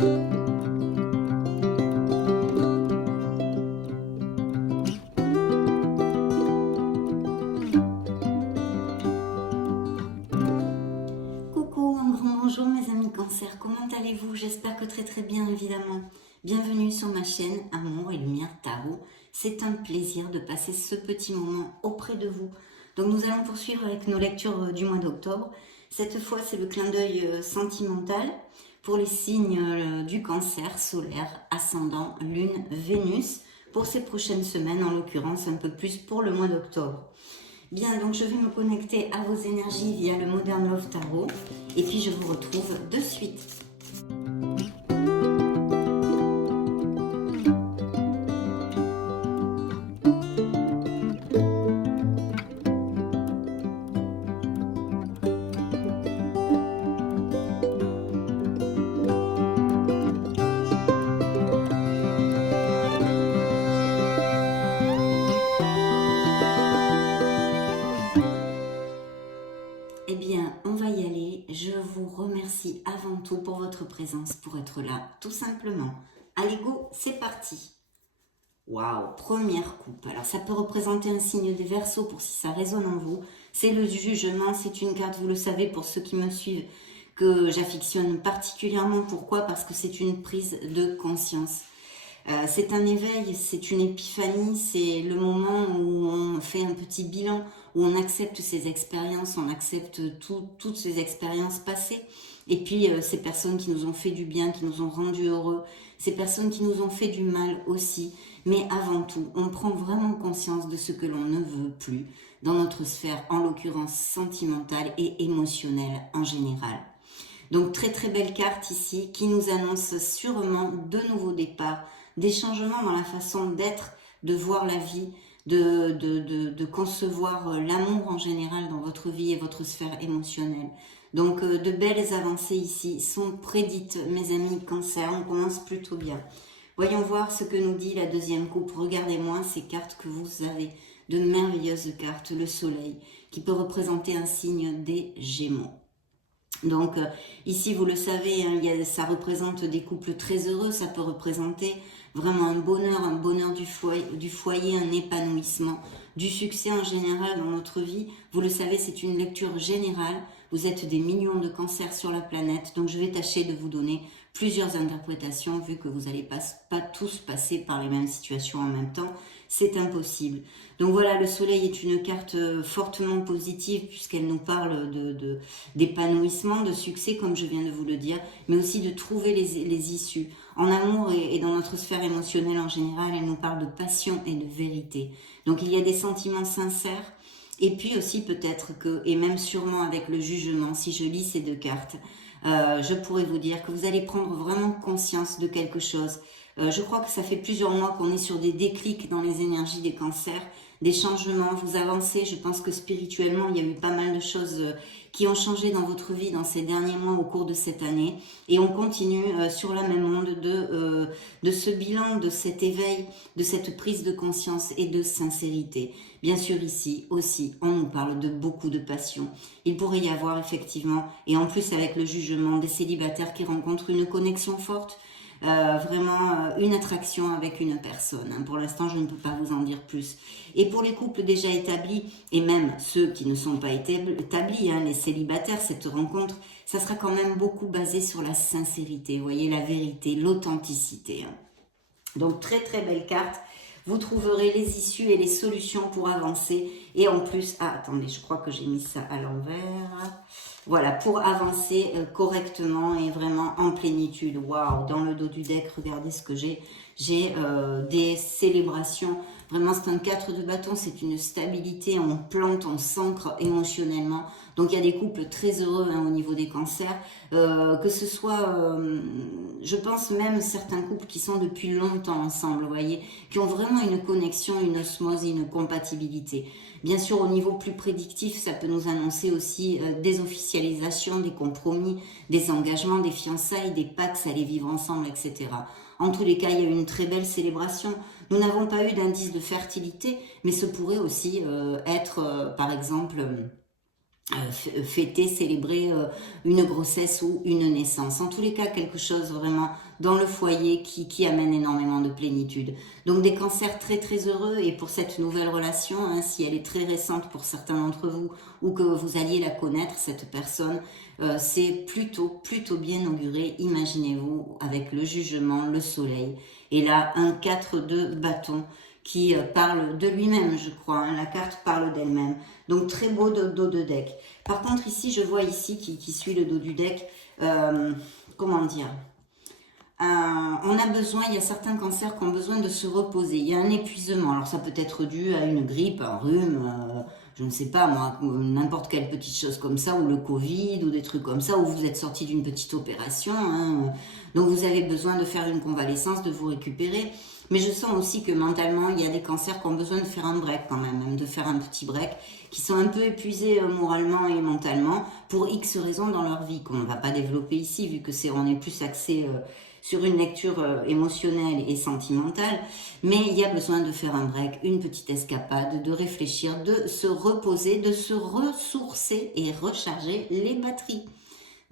Coucou, un grand bonjour mes amis Cancer, comment allez-vous? J'espère que très bien évidemment. Bienvenue sur ma chaîne Amour et Lumière Tarot. C'est un plaisir de passer ce petit moment auprès de vous. Donc nous allons poursuivre avec nos lectures du mois d'octobre. Cette fois c'est le clin d'œil sentimental pour les signes du Cancer, solaire, ascendant, lune, Vénus, pour ces prochaines semaines, en l'occurrence un peu plus pour le mois d'octobre. Bien, donc je vais me connecter à vos énergies via le Modern Love Tarot et puis je vous retrouve de suite. Eh bien, on va y aller. Je vous remercie avant tout pour votre présence, pour être là, tout simplement. Allez, go, c'est parti. Waouh, première coupe. Alors, ça peut représenter un signe des Verseaux pour si ça résonne en vous. C'est le jugement, c'est une carte, vous le savez, pour ceux qui me suivent, que j'affectionne particulièrement. Pourquoi? Parce que c'est une prise de conscience. C'est un éveil, c'est une épiphanie, c'est le moment où on fait un petit bilan, où on accepte ses expériences, on accepte toutes ces expériences passées. Et puis ces personnes qui nous ont fait du bien, qui nous ont rendus heureux, ces personnes qui nous ont fait du mal aussi. Mais avant tout, on prend vraiment conscience de ce que l'on ne veut plus dans notre sphère, en l'occurrence sentimentale et émotionnelle en général. Donc très belle carte ici qui nous annonce sûrement de nouveaux départs, des changements dans la façon d'être, de voir la vie, de concevoir l'amour en général dans votre vie et votre sphère émotionnelle. Donc de belles avancées ici sont prédites, mes amis Cancer, on commence plutôt bien. Voyons voir ce que nous dit la deuxième coupe. Regardez-moi ces cartes que vous avez, de merveilleuses cartes, le soleil, qui peut représenter un signe des Gémeaux. Donc ici vous le savez, hein, ça représente des couples très heureux, ça peut représenter vraiment un bonheur du foyer, un épanouissement, du succès en général dans notre vie. Vous le savez, c'est une lecture générale, vous êtes des millions de cancers sur la planète, donc je vais tâcher de vous donner plusieurs interprétations vu que vous n'allez pas tous passer par les mêmes situations en même temps, c'est impossible. Donc voilà, le soleil est une carte fortement positive puisqu'elle nous parle d'épanouissement, de succès comme je viens de vous le dire, mais aussi de trouver les issues. En amour et dans notre sphère émotionnelle en général, elle nous parle de passion et de vérité. Donc il y a des sentiments sincères et puis aussi peut-être que, et même sûrement avec le jugement, si je lis ces deux cartes, je pourrais vous dire que vous allez prendre vraiment conscience de quelque chose. Je crois que ça fait plusieurs mois qu'on est sur des déclics dans les énergies des cancers, des changements, vous avancez. Je pense que spirituellement, il y a eu pas mal de choses qui ont changé dans votre vie dans ces derniers mois au cours de cette année. Et on continue sur la même onde de ce bilan, de cet éveil, de cette prise de conscience et de sincérité. Bien sûr, ici aussi, on nous parle de beaucoup de passion. Il pourrait y avoir effectivement, et en plus avec le jugement, des célibataires qui rencontrent une connexion forte, vraiment une attraction avec une personne. Pour l'instant, je ne peux pas vous en dire plus. Et pour les couples déjà établis, et même ceux qui ne sont pas établis, les célibataires, cette rencontre, ça sera quand même beaucoup basé sur la sincérité, vous voyez, la vérité, l'authenticité. Donc très belle carte. Vous trouverez les issues et les solutions pour avancer. Et en plus, attendez, je crois que j'ai mis ça à l'envers. Voilà, pour avancer correctement et vraiment en plénitude. Waouh, dans le dos du deck, regardez ce que j'ai. J'ai des célébrations. Vraiment, c'est un 4 de bâton, c'est une stabilité, on plante, on s'ancre émotionnellement. Donc, il y a des couples très heureux au niveau des cancers. Que ce soit, je pense même certains couples qui sont depuis longtemps ensemble, vous voyez, qui ont vraiment une connexion, une osmose, une compatibilité. Bien sûr, au niveau plus prédictif, ça peut nous annoncer aussi des officialisations, des compromis, des engagements, des fiançailles, des pactes, aller vivre ensemble, etc. En tous les cas, il y a eu une très belle célébration. Nous n'avons pas eu d'indice de fertilité, mais ce pourrait aussi être, par exemple, fêter, célébrer une grossesse ou une naissance. En tous les cas, quelque chose vraiment dans le foyer qui amène énormément de plénitude. Donc des cancers très très heureux, et pour cette nouvelle relation, hein, si elle est très récente pour certains d'entre vous ou que vous alliez la connaître, cette personne, c'est plutôt bien auguré. Imaginez-vous avec le jugement, le soleil, et là un 4 de bâton qui parle de lui-même, je crois, hein. La carte parle d'elle-même. Donc très beau dos de deck. Par contre ici, je vois ici, qui suit le dos du deck, comment dire, on a besoin, il y a certains cancers qui ont besoin de se reposer. Il y a un épuisement. Alors ça peut être dû à une grippe, un rhume, je ne sais pas moi, n'importe quelle petite chose comme ça, ou le Covid, ou des trucs comme ça, ou vous êtes sorti d'une petite opération, hein. Donc vous avez besoin de faire une convalescence, de vous récupérer. Mais je sens aussi que mentalement, il y a des cancers qui ont besoin de faire un break quand même de faire un petit break, qui sont un peu épuisés moralement et mentalement pour X raisons dans leur vie, qu'on ne va pas développer ici, vu que on est plus axé sur une lecture émotionnelle et sentimentale. Mais il y a besoin de faire un break, une petite escapade, de réfléchir, de se reposer, de se ressourcer et recharger les batteries.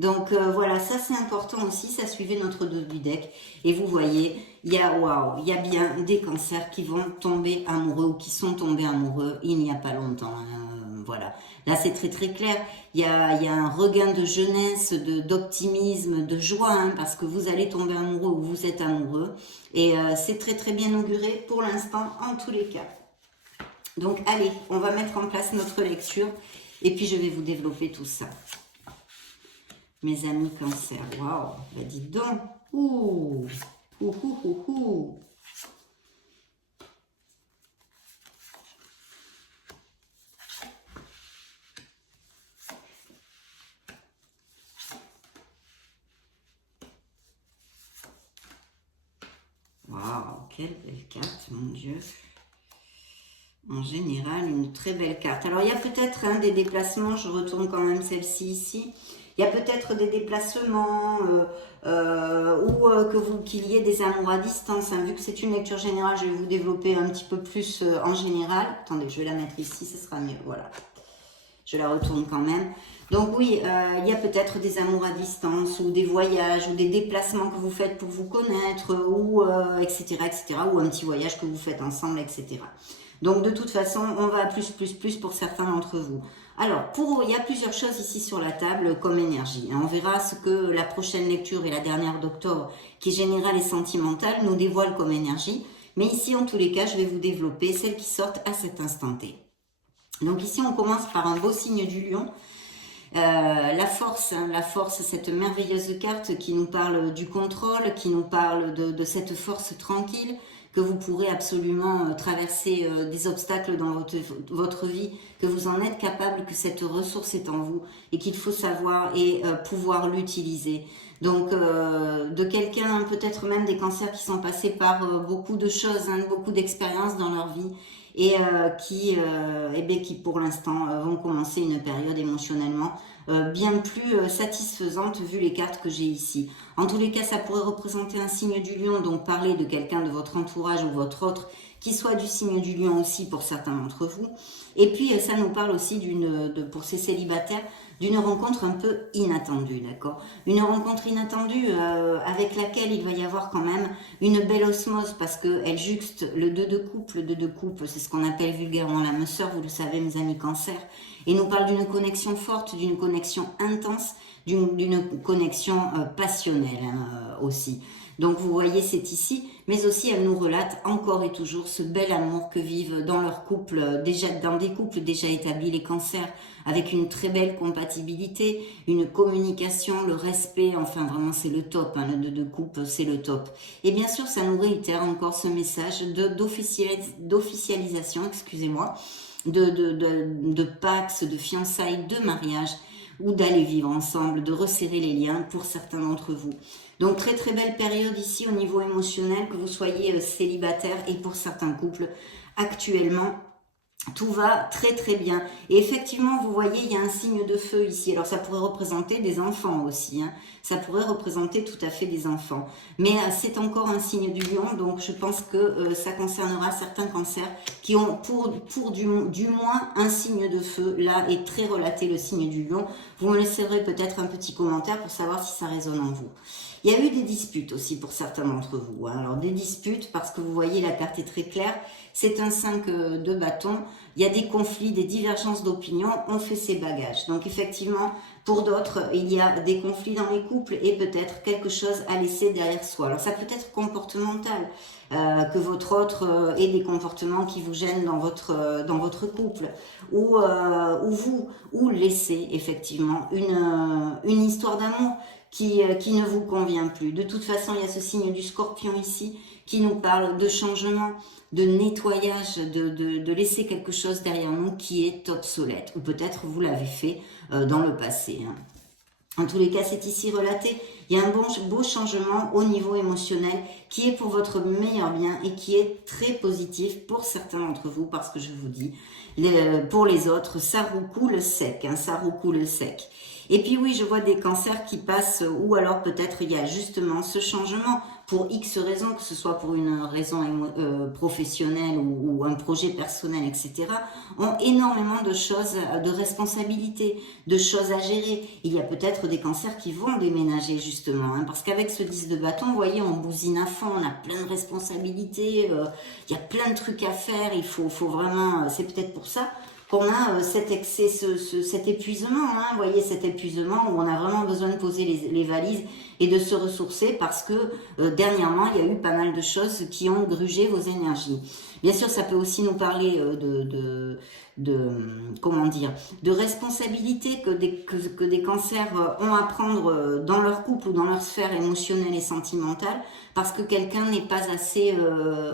Donc voilà, ça c'est important aussi, ça suivait notre dos du deck. Et vous voyez, il y a bien des cancers qui vont tomber amoureux ou qui sont tombés amoureux il n'y a pas longtemps. Hein, voilà, là c'est très très clair. Il y a un regain de jeunesse, d'optimisme, de joie, hein, parce que vous allez tomber amoureux ou vous êtes amoureux. Et c'est très très bien auguré pour l'instant en tous les cas. Donc allez, on va mettre en place notre lecture et puis je vais vous développer tout ça. Mes amis cancer, waouh, bah dites donc, ouh. Waouh, quelle belle carte, mon Dieu. En général, une très belle carte. Alors, il y a peut-être des déplacements, je retourne quand même celle-ci ici. Il y a peut-être des déplacements ou qu'il y ait des amours à distance. Hein. Vu que c'est une lecture générale, je vais vous développer un petit peu plus en général. Attendez, je vais la mettre ici, ce sera mieux. Voilà. Je la retourne quand même. Donc oui, il y a peut-être des amours à distance ou des voyages ou des déplacements que vous faites pour vous connaître ou etc., etc. Ou un petit voyage que vous faites ensemble, etc. Donc de toute façon, on va à plus pour certains d'entre vous. Alors, il y a plusieurs choses ici sur la table comme énergie. On verra ce que la prochaine lecture et la dernière d'octobre, qui est générale et sentimentale, nous dévoilent comme énergie. Mais ici, en tous les cas, je vais vous développer celles qui sortent à cet instant T. Donc ici, on commence par un beau signe du lion. La force, cette merveilleuse carte qui nous parle du contrôle, qui nous parle de cette force tranquille, que vous pourrez absolument traverser des obstacles dans votre vie, que vous en êtes capable, que cette ressource est en vous et qu'il faut savoir et pouvoir l'utiliser. Donc de quelqu'un, peut-être même des cancers qui sont passés par beaucoup de choses, hein, beaucoup d'expériences dans leur vie et qui pour l'instant vont commencer une période émotionnellement bien plus satisfaisante vu les cartes que j'ai ici. En tous les cas, ça pourrait représenter un signe du lion, donc parler de quelqu'un de votre entourage ou votre autre qui soit du signe du lion aussi pour certains d'entre vous. Et puis ça nous parle aussi pour ces célibataires, d'une rencontre un peu inattendue, d'accord? Une rencontre inattendue avec laquelle il va y avoir quand même une belle osmose parce qu'elle juxte le 2 de coupe. Le 2 de coupe, c'est ce qu'on appelle vulgairement l'âme sœur, vous le savez mes amis cancer, et nous parle d'une connexion forte, d'une connexion intense, d'une connexion passionnelle aussi. Donc vous voyez, c'est ici, mais aussi elle nous relate encore et toujours ce bel amour que vivent dans leur couple, dans des couples déjà établis, les cancers, avec une très belle compatibilité, une communication, le respect, enfin vraiment c'est le top, hein, le 2 de coupe c'est le top. Et bien sûr ça nous réitère encore ce message d'officialisation, excusez-moi, de pax, de fiançailles, de mariage, ou d'aller vivre ensemble, de resserrer les liens pour certains d'entre vous. Donc très très belle période ici au niveau émotionnel, que vous soyez célibataire et pour certains couples actuellement Tout va très très bien. Et effectivement, vous voyez, il y a un signe de feu ici. Alors ça pourrait représenter des enfants aussi. Hein. Ça pourrait représenter tout à fait des enfants. Mais c'est encore un signe du lion. Donc je pense que ça concernera certains cancers qui ont pour du moins un signe de feu. Là est très relaté le signe du lion. Vous me laisserez peut-être un petit commentaire pour savoir si ça résonne en vous. Il y a eu des disputes aussi pour certains d'entre vous. Hein. Alors des disputes parce que vous voyez la carte est très claire. C'est un 5 de bâton. Il y a des conflits, des divergences d'opinion. On fait ses bagages. Donc effectivement, pour d'autres, il y a des conflits dans les couples et peut-être quelque chose à laisser derrière soi. Alors ça peut être comportemental, que votre autre ait des comportements qui vous gênent dans votre couple. Ou laisser effectivement une histoire d'amour qui ne vous convient plus. De toute façon, il y a ce signe du scorpion ici qui nous parle de changement, de nettoyage, de laisser quelque chose derrière nous qui est obsolète. Ou peut-être vous l'avez fait dans le passé. Hein. En tous les cas, c'est ici relaté. Il y a un beau changement au niveau émotionnel qui est pour votre meilleur bien et qui est très positif pour certains d'entre vous parce que je vous dis, pour les autres, ça recoule sec, hein, ça recoule sec. Et puis oui, je vois des cancers qui passent ou alors peut-être il y a justement ce changement pour X raisons, que ce soit pour une raison professionnelle ou un projet personnel, etc., ont énormément de choses, de responsabilités, de choses à gérer. Il y a peut-être des cancers qui vont déménager justement, hein, parce qu'avec ce 10 de bâton, vous voyez, on bousine à fond, on a plein de responsabilités, il y a plein de trucs à faire, il faut vraiment, c'est peut-être pour ça qu'on a cet excès, cet épuisement, hein, vous voyez, cet épuisement où on a vraiment besoin de poser les valises et de se ressourcer parce que dernièrement, il y a eu pas mal de choses qui ont grugé vos énergies. Bien sûr, ça peut aussi nous parler de responsabilité que des cancers ont à prendre dans leur couple ou dans leur sphère émotionnelle et sentimentale parce que quelqu'un n'est pas assez,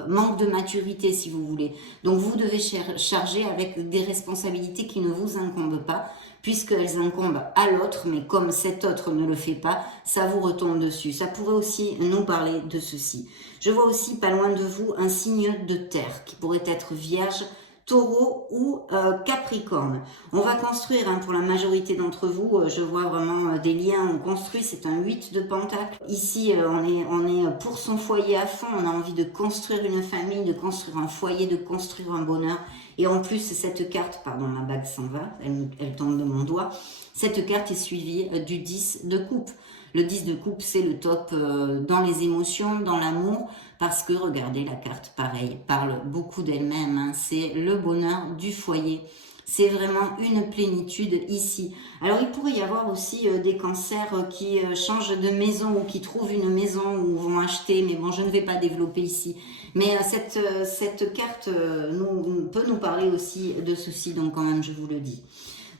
manque de maturité si vous voulez. Donc vous devez charger avec des responsabilités qui ne vous incombent pas puisqu'elles incombent à l'autre, mais comme cet autre ne le fait pas, ça vous retombe dessus. Ça pourrait aussi nous parler de ceci. Je vois aussi pas loin de vous un signe de terre qui pourrait être vierge, taureau ou capricorne. On va construire, hein, pour la majorité d'entre vous, je vois vraiment des liens, on construit, c'est un 8 de pentacle. Ici, on est pour son foyer à fond, on a envie de construire une famille, de construire un foyer, de construire un bonheur. Et en plus, cette carte, pardon, ma bague s'en va, elle tombe de mon doigt, cette carte est suivie du 10 de coupe. Le 10 de coupe, c'est le top dans les émotions, dans l'amour, parce que, regardez, la carte, pareil, parle beaucoup d'elle-même. Hein, c'est le bonheur du foyer. C'est vraiment une plénitude ici. Alors, il pourrait y avoir aussi des cancers qui changent de maison ou qui trouvent une maison ou vont acheter, mais bon, je ne vais pas développer ici. Mais cette carte peut nous parler aussi de ceci, donc quand même, je vous le dis.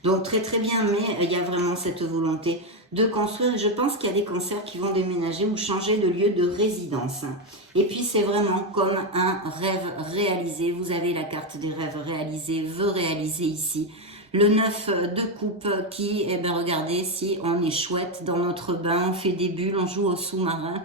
Donc, très très bien, mais il y a vraiment cette volonté de construire. Je pense qu'il y a des cancers qui vont déménager ou changer de lieu de résidence. Et puis, c'est vraiment comme un rêve réalisé. Vous avez la carte des rêves réalisés, vœux réalisés ici. Le 9 de coupe qui, eh bien, regardez, si on est chouette dans notre bain, on fait des bulles, on joue au sous-marin.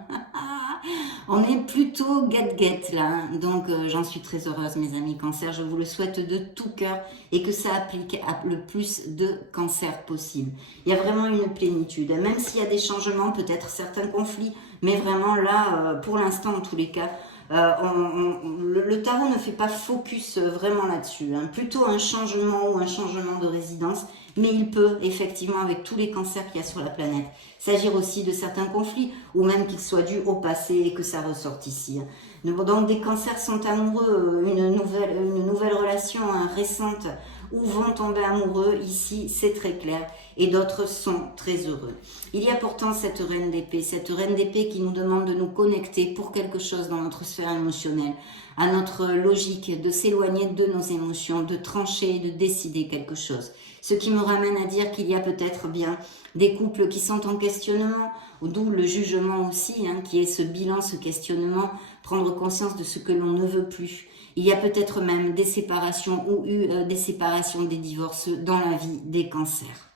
On est plutôt get-get là, hein. Donc j'en suis très heureuse mes amis cancer, je vous le souhaite de tout cœur et que ça applique à le plus de cancers possible. Il y a vraiment une plénitude, même s'il y a des changements, peut-être certains conflits, mais vraiment là, pour l'instant en tous les cas, le tarot ne fait pas focus vraiment là-dessus, hein. Plutôt un changement ou un changement de résidence, mais il peut effectivement, avec tous les cancers qu'il y a sur la planète, s'agir aussi de certains conflits, ou même qu'ils soient dus au passé et que ça ressorte ici. Donc des cancers sont amoureux, une nouvelle relation, hein, récente, ou vont tomber amoureux, ici c'est très clair, et d'autres sont très heureux. Il y a pourtant cette reine d'épée qui nous demande de nous connecter pour quelque chose dans notre sphère émotionnelle, à notre logique, de s'éloigner de nos émotions, de trancher, de décider quelque chose. Ce qui me ramène à dire qu'il y a peut-être bien des couples qui sont en questionnement, d'où le jugement aussi, hein, qui est ce bilan, ce questionnement, prendre conscience de ce que l'on ne veut plus. Il y a peut-être même des séparations ou des séparations, des divorces dans la vie des cancers.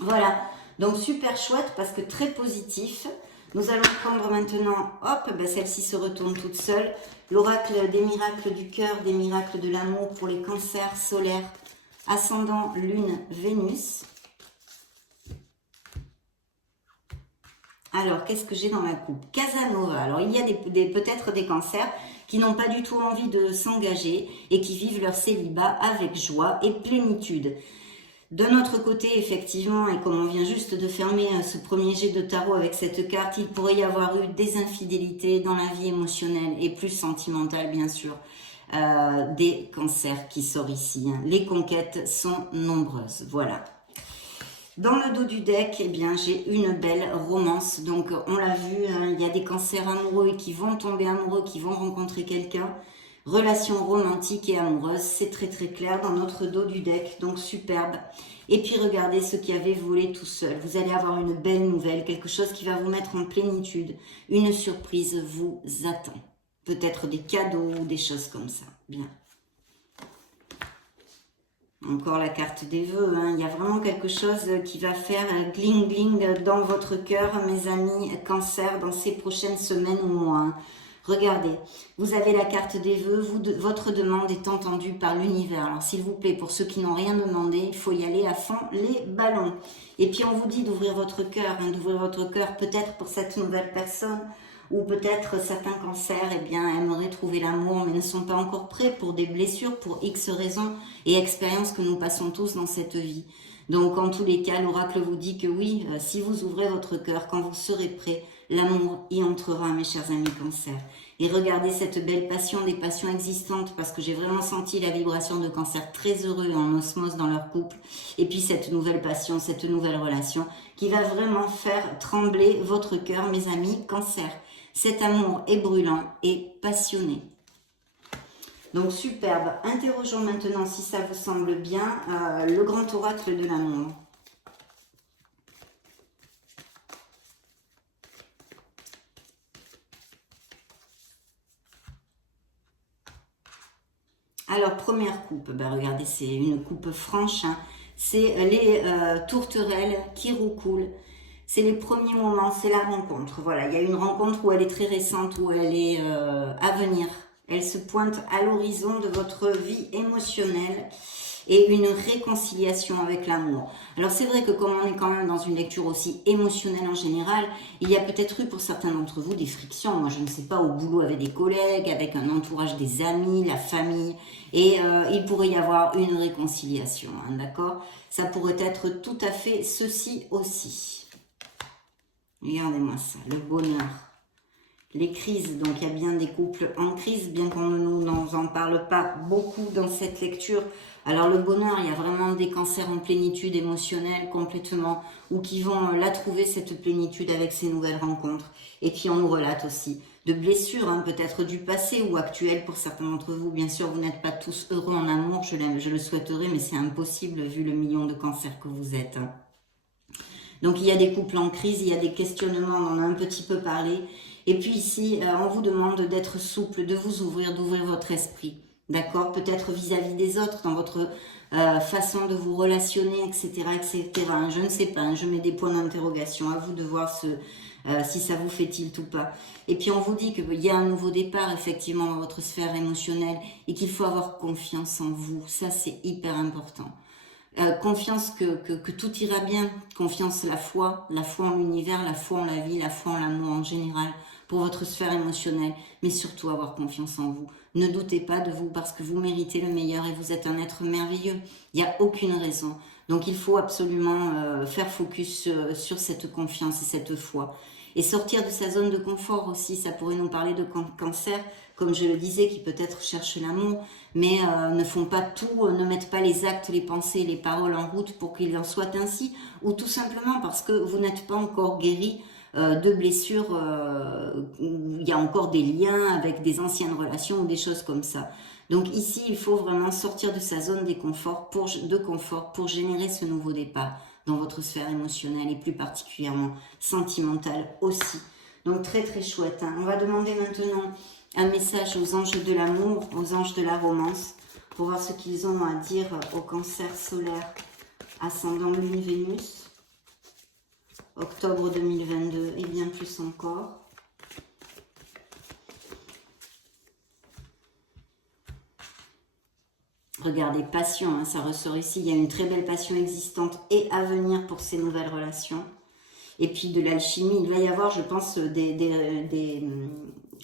Voilà, donc super chouette parce que très positif. Nous allons prendre maintenant, hop, ben celle-ci se retourne toute seule. L'oracle des miracles du cœur, des miracles de l'amour pour les cancers solaires, ascendant Lune, Vénus. Alors, qu'est-ce que j'ai dans la coupe? Casanova. Alors, il y a peut-être des cancers qui n'ont pas du tout envie de s'engager et qui vivent leur célibat avec joie et plénitude. De notre côté, effectivement, et comme on vient juste de fermer ce premier jet de tarot avec cette carte, il pourrait y avoir eu des infidélités dans la vie émotionnelle et plus sentimentale, bien sûr, des cancers qui sortent ici. Hein. Les conquêtes sont nombreuses, voilà. Dans le dos du deck, eh bien, j'ai une belle romance. Donc, on l'a vu, hein, il y a des cancers amoureux qui vont tomber amoureux, qui vont rencontrer quelqu'un. Relation romantique et amoureuse, c'est très très clair dans notre dos du deck, donc superbe. Et puis regardez ce qui avait volé tout seul. Vous allez avoir une belle nouvelle, quelque chose qui va vous mettre en plénitude. Une surprise vous attend. Peut-être des cadeaux ou des choses comme ça. Bien. Encore la carte des vœux, hein. Il y a vraiment quelque chose qui va faire gling gling dans votre cœur, mes amis Cancer, dans ces prochaines semaines ou mois. Hein. Regardez, vous avez la carte des vœux, votre demande est entendue par l'univers. Alors s'il vous plaît, pour ceux qui n'ont rien demandé, il faut y aller à fond les ballons. Et puis on vous dit d'ouvrir votre cœur, hein, d'ouvrir votre cœur peut-être pour cette nouvelle personne, ou peut-être certains cancers aimeraient trouver l'amour mais ne sont pas encore prêts pour des blessures, pour X raisons et expériences que nous passons tous dans cette vie. Donc en tous les cas, l'oracle vous dit que oui, si vous ouvrez votre cœur, quand vous serez prêts, l'amour y entrera, mes chers amis Cancer. Et regardez cette belle passion, des passions existantes, parce que j'ai vraiment senti la vibration de Cancer très heureux en osmose dans leur couple. Et puis cette nouvelle passion, cette nouvelle relation qui va vraiment faire trembler votre cœur, mes amis Cancer. Cet amour est brûlant et passionné. Donc superbe. Interrogeons maintenant, si ça vous semble bien, le grand oracle de l'amour. Alors, première coupe, ben, regardez, c'est une coupe franche. Hein. C'est les tourterelles qui roucoulent. C'est les premiers moments, c'est la rencontre. Voilà, il y a une rencontre où elle est très récente, où elle est à venir. Elle se pointe à l'horizon de votre vie émotionnelle et une réconciliation avec l'amour. Alors c'est vrai que comme on est quand même dans une lecture aussi émotionnelle en général, il y a peut-être eu pour certains d'entre vous des frictions. Moi je ne sais pas, au boulot avec des collègues, avec un entourage des amis, la famille. Et il pourrait y avoir une réconciliation, hein, d'accord? Ça pourrait être tout à fait ceci aussi. Regardez-moi ça, le bonheur. Les crises, donc il y a bien des couples en crise, bien qu'on ne nous en parle pas beaucoup dans cette lecture. Alors le bonheur, il y a vraiment des cancers en plénitude émotionnelle complètement, ou qui vont la trouver cette plénitude avec ces nouvelles rencontres. Et puis on nous relate aussi de blessures, hein, peut-être du passé ou actuelles pour certains d'entre vous. Bien sûr, vous n'êtes pas tous heureux en amour, je le souhaiterais, mais c'est impossible vu le million de cancers que vous êtes. Hein. Donc il y a des couples en crise, il y a des questionnements, on en a un petit peu parlé. Et puis ici, on vous demande d'être souple, de vous ouvrir, d'ouvrir votre esprit. D'accord? Peut-être vis-à-vis des autres, dans votre façon de vous relationner, etc. etc. Je ne sais pas, je mets des points d'interrogation. À vous de voir si ça vous fait tilt ou pas. Et puis on vous dit qu'il y a un nouveau départ, effectivement, dans votre sphère émotionnelle et qu'il faut avoir confiance en vous. Ça, c'est hyper important. Confiance que tout ira bien, confiance, la foi en l'univers, la foi en la vie, la foi en l'amour en général, pour votre sphère émotionnelle, mais surtout avoir confiance en vous. Ne doutez pas de vous parce que vous méritez le meilleur et vous êtes un être merveilleux. Il n'y a aucune raison. Donc il faut absolument faire focus sur cette confiance et cette foi. Et sortir de sa zone de confort aussi, ça pourrait nous parler de cancer, comme je le disais, qui peut-être cherchent l'amour, mais ne font pas tout, ne mettent pas les actes, les pensées, les paroles en route pour qu'il en soit ainsi, ou tout simplement parce que vous n'êtes pas encore guéri de blessures, où il y a encore des liens avec des anciennes relations ou des choses comme ça. Donc ici, il faut vraiment sortir de sa zone de confort pour générer ce nouveau départ dans votre sphère émotionnelle et plus particulièrement sentimentale aussi. Donc très très chouette. Hein. On va demander maintenant un message aux anges de l'amour, aux anges de la romance, pour voir ce qu'ils ont à dire au cancer solaire ascendant Lune Vénus. octobre 2022 et bien plus encore. Regardez, passion, hein, ça ressort ici. Il y a une très belle passion existante et à venir pour ces nouvelles relations. Et puis de l'alchimie, il va y avoir, je pense,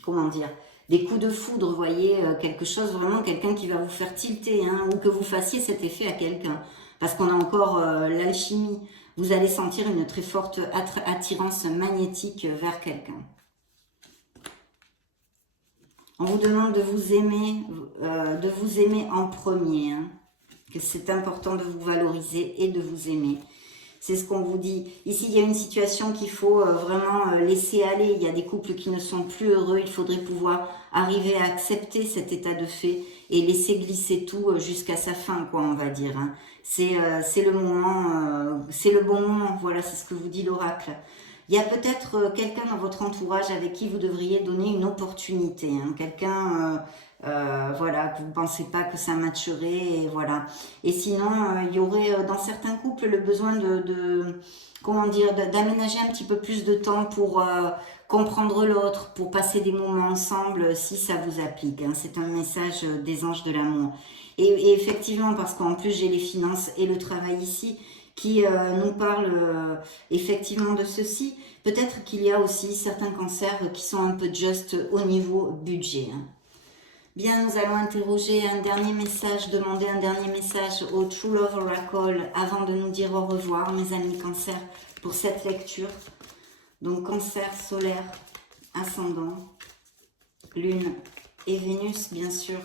comment dire, des coups de foudre, vous voyez, quelque chose, vraiment quelqu'un qui va vous faire tilter, hein, ou que vous fassiez cet effet à quelqu'un. Parce qu'on a encore l'alchimie. Vous allez sentir une très forte attirance magnétique vers quelqu'un. On vous demande de vous aimer en premier. Hein, que c'est important de vous valoriser et de vous aimer. C'est ce qu'on vous dit. Ici, il y a une situation qu'il faut vraiment laisser aller. Il y a des couples qui ne sont plus heureux. Il faudrait pouvoir arriver à accepter cet état de fait et laisser glisser tout jusqu'à sa fin, quoi, on va dire. Hein. C'est le moment, c'est le bon moment. Voilà, c'est ce que vous dit l'oracle. Il y a peut-être quelqu'un dans votre entourage avec qui vous devriez donner une opportunité. Hein. Quelqu'un, voilà, que vous ne pensez pas que ça matcherait. Et voilà. Et sinon, il y aurait dans certains couples le besoin comment dire, d'aménager un petit peu plus de temps pour comprendre l'autre, pour passer des moments ensemble, si ça vous applique. Hein. C'est un message des anges de l'amour. Et effectivement, parce qu'en plus j'ai les finances et le travail ici, qui nous parle effectivement de ceci. Peut-être qu'il y a aussi certains cancers qui sont un peu juste au niveau budget. Hein. Bien, nous allons interroger un dernier message, demander un dernier message au True Love Oracle avant de nous dire au revoir, mes amis cancer, pour cette lecture. Donc cancer solaire, ascendant, lune et Vénus, bien sûr.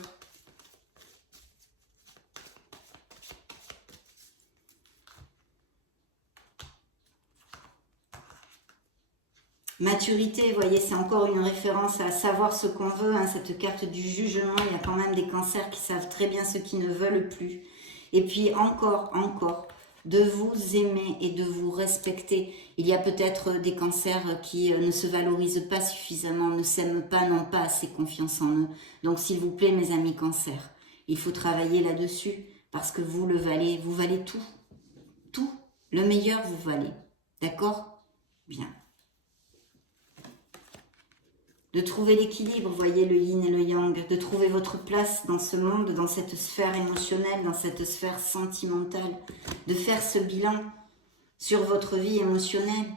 Maturité, vous voyez, c'est encore une référence à savoir ce qu'on veut, hein, cette carte du jugement. Il y a quand même des cancers qui savent très bien ce qu'ils ne veulent plus. Et puis encore, de vous aimer et de vous respecter. Il y a peut-être des cancers qui ne se valorisent pas suffisamment, ne s'aiment pas, n'ont pas assez confiance en eux. Donc s'il vous plaît, mes amis cancers, il faut travailler là-dessus parce que vous le valez, vous valez tout. Tout, le meilleur vous valez. D'accord? Bien. De trouver l'équilibre, vous voyez, le yin et le yang, de trouver votre place dans ce monde, dans cette sphère émotionnelle, dans cette sphère sentimentale, de faire ce bilan sur votre vie émotionnelle,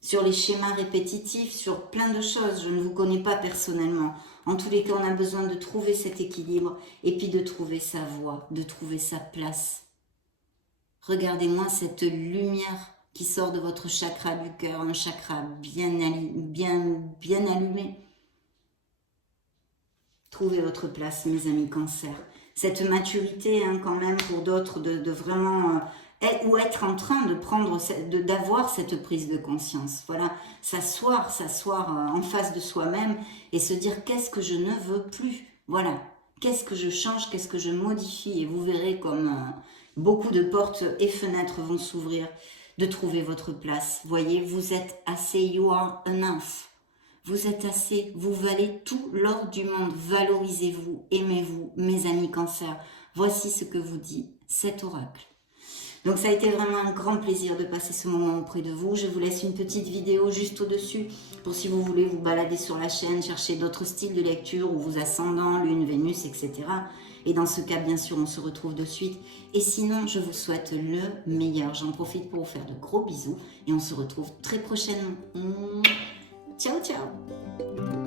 sur les schémas répétitifs, sur plein de choses. Je ne vous connais pas personnellement. En tous les cas, on a besoin de trouver cet équilibre et puis de trouver sa voie, de trouver sa place. Regardez-moi cette lumière qui sort de votre chakra du cœur, un chakra bien allumé. Trouvez votre place, mes amis cancer. Cette maturité, hein, quand même, pour d'autres, de vraiment ou être en train de prendre, d'avoir cette prise de conscience. Voilà, s'asseoir en face de soi-même et se dire qu'est-ce que je ne veux plus. Voilà, qu'est-ce que je change, qu'est-ce que je modifie. Et vous verrez comme beaucoup de portes et fenêtres vont s'ouvrir. De trouver votre place. Voyez, vous êtes assez, you are enough. Vous êtes assez, vous valez tout l'or du monde. Valorisez-vous, aimez-vous, mes amis cancer. Voici ce que vous dit cet oracle. Donc ça a été vraiment un grand plaisir de passer ce moment auprès de vous. Je vous laisse une petite vidéo juste au-dessus pour si vous voulez vous balader sur la chaîne, chercher d'autres styles de lecture ou vos ascendants, lune, Vénus, etc. Et dans ce cas, bien sûr, on se retrouve de suite. Et sinon, je vous souhaite le meilleur. J'en profite pour vous faire de gros bisous et on se retrouve très prochainement. Ciao, ciao!